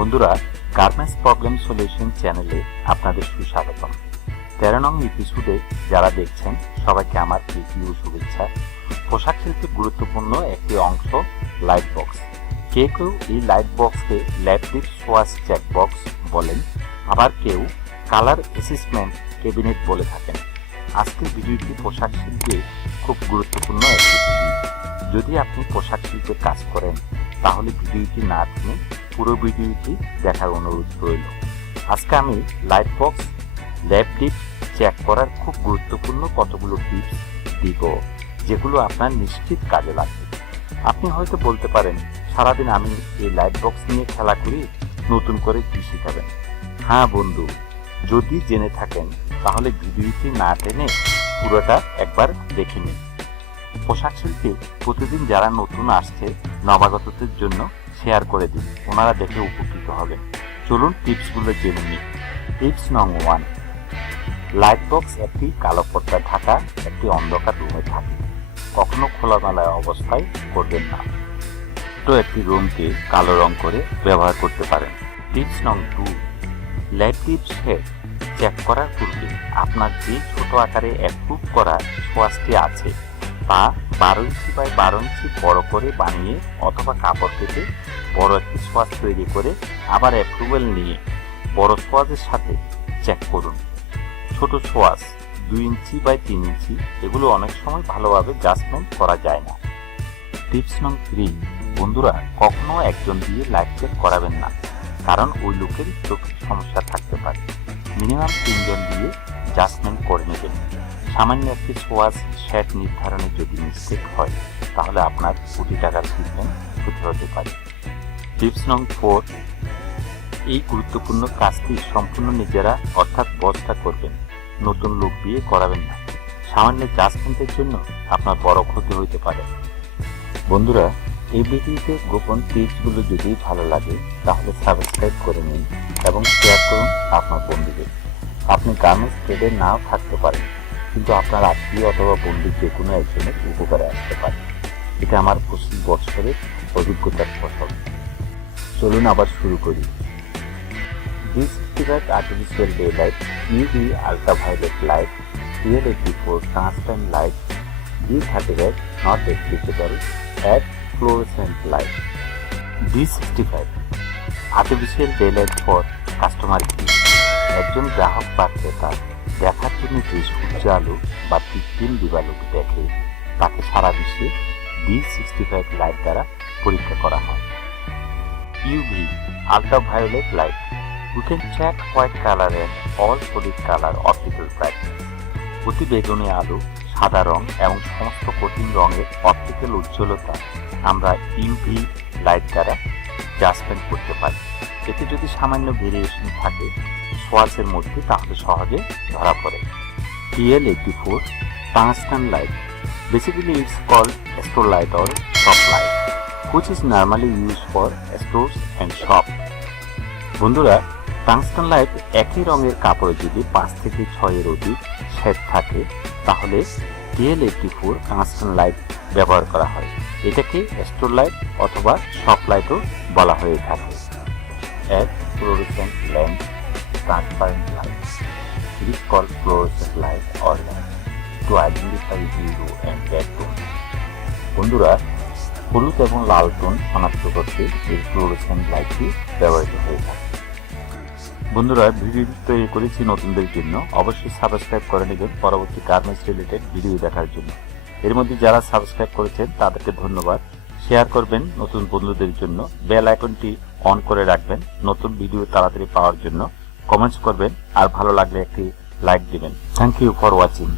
বন্ধুরা, garments problem solution চ্যানেলে আপনাদের সুস্বাগতম। 13 নং এপিসোডে যারা দেখছেন সবাইকে আমার প্রীতি ও শুভেচ্ছা। পোশাক শিল্পের গুরুত্বপূর্ণ একটি অংশ লাইট বক্স। কেউ এই লাইট বক্সকে ল্যাপটিপ সোয়াস চেক বক্স বলেন, আবার কেউ কালার অ্যাসেসমেন্ট ক্যাবিনেট বলে থাকেন। আজকের ভিডিওটি পোশাক শিল্পে খুব গুরুত্বপূর্ণ একটি ভিডিও। যদি আপনি পোশাক শিল্পে কাজ করেন তাহলে ভিডিওটি না টেনে পুরো ভিডিওটি দেখার অনুরোধ রইল। আজকে আমি লাইট বক্স ল্যাপটিপ চেক করার খুব গুরুত্বপূর্ণ কতগুলো টিপস দিব, যেগুলো আপনার নিশ্চিত কাজে লাগবে। আপনি হয়তো বলতে পারেন, সারাদিন আমি এই লাইট বক্স নিয়ে খেলা করি, নতুন করে কি শিখাবেন? হ্যাঁ বন্ধু, যদি জেনে থাকেন তাহলে ভিডিওটি না টেনে পুরোটা একবার দেখে নিন। পোশাক শিল্পে প্রতিদিন যারা নতুন আসছে নবাগতদের জন্য শেয়ার করে দিন, ওনারা দেখে উপকৃত হবেন। চলুন টিপসগুলো জেনে নিন। টিপস নং 1, লাইট বক্স একটি কালো পর্দা ঢাকা একটি অন্ধকার রুমে থাকে। কখনো খোলামেলা অবস্থায় করবেন না। ছোট একটি রুমকে কালো রং করে ব্যবহার করতে পারেন। টিপস নং 2, ল্যাপটিপ শেড চেক করার পূর্বে আপনার যে ছোট আকারে অ্যাপ্রুভ করা সোয়াসটি আছে তা 12 ইঞ্চি বাই 12 ইঞ্চি বড় করে বানিয়ে অথবা কাপড় কেটে বড় একটি সোয়াস তৈরি করে আবার অ্যাপ্রুভাল নিয়ে বড় সোয়াসের সাথে চেক করুন। ছোট সোয়াস 2 ইঞ্চি বাই 3 ইঞ্চি এগুলো অনেক সময় ভালোভাবে জাজমেন্ট করা যায় না। টিপস নং 3, বন্ধুরা, কখনো একজন দিয়ে লাইট চেক করাবেন না, কারণ ওই লোকের চোখের সমস্যা থাকতে পারে। মিনিমাম 3 জন দিয়ে জাজমেন্ট করে নেবেন। সামান্য একটি সোয়াস শেড নির্ধারণে যদি মিস্টেক হয় তাহলে আপনার কোটি টাকার ট্রিটমেন্ট ক্ষতি হতে পারে। টিপস নং 4, এই গুরুত্বপূর্ণ কাজটি সম্পূর্ণ নিজেরা অর্থাৎ বসটা করবেন, নতুন লোক দিয়ে করাবেন না। সামান্য জাজমেন্টের জন্য আপনার বড় ক্ষতি হতে পারে। বন্ধুরা, এই ভিডিওতে গোপন টিপসগুলো যদি ভালো লাগে তাহলে সাবস্ক্রাইব করে নিন এবং শেয়ার করুন আপনার বন্ধুদের। আপনি গার্মেন্টস ট্রেডে নাও থাকতে পারেন, কিন্তু আপনার আত্মীয় অথবা বন্ধু যে কোনো একজনের উপকারে আসতে পারে। এটা আমার 25 বছরের অভিজ্ঞতার ফসল। চলুন আবার শুরু করি। D65 artificial day light, UV ultraviolet light, PL84 transparent light, D35 not applicable at fluorescent light. D65 artificial day light for customer কি? একজন গ্রাহক বা ক্রেতা দেখার জন্য যে সূর্য আলো বা কৃত্রিম দিবালোক দেখে তাকে সারা বিশ্বে D65 লাইট দ্বারা পরীক্ষা করা হয়। UV ultraviolet light, you can check white color and all solid color optical brightness. অতি বেগুনি আলো, সাদা রং এবং সমস্ত কঠিন রঙের অপটিক্যাল উজ্জ্বলতা আমরা UV লাইট দ্বারা জাজমেন্ট করতে পারি। এতে যদি সামান্য ভেরিয়েশন থাকে সোয়াসের মধ্যে তাহলে সহজে ধরা পড়ে। PL84 tungsten light, basically it's called store light or shop light, which is normally used for stores and shop. বন্ধুরা, টাংস্টান লাইট একই রঙের কাপড়ে যদি 5 থেকে 6 এর অধিক শেড থাকে তাহলে PL84 টাংস্টান লাইট ব্যবহার করা হয়। এটাকে স্টোর লাইট অথবা শপ লাইটও বলা হয়ে থাকে। এক fluorescent lamp, transparent light, it is called fluorescent light or lamp to identify zero and red tone. বন্ধুরা, হলুদ এবং লাল টোন শনাক্ত করতে এই ফ্লোরোসেন্ট লাইটটি ব্যবহৃত হয়ে থাকে। বন্ধুরা, ভিডিও তৈরি করেছি নতুনদের জন্য, অবশ্যই সাবস্ক্রাইব করে নেবেন পরবর্তী গার্মেন্টস রিলেটেড ভিডিও দেখার জন্য। এর মধ্যে যারা সাবস্ক্রাইব করেছেন তাদেরকে ধন্যবাদ। শেয়ার করবেন নতুন বন্ধুদের জন্য, বেল আইকনটি অন করে রাখবেন নতুন ভিডিও তাড়াতাড়ি পাওয়ার জন্য। কমেন্টস করবেন আর ভালো লাগলে একটি লাইক দিবেন। Thank you for watching.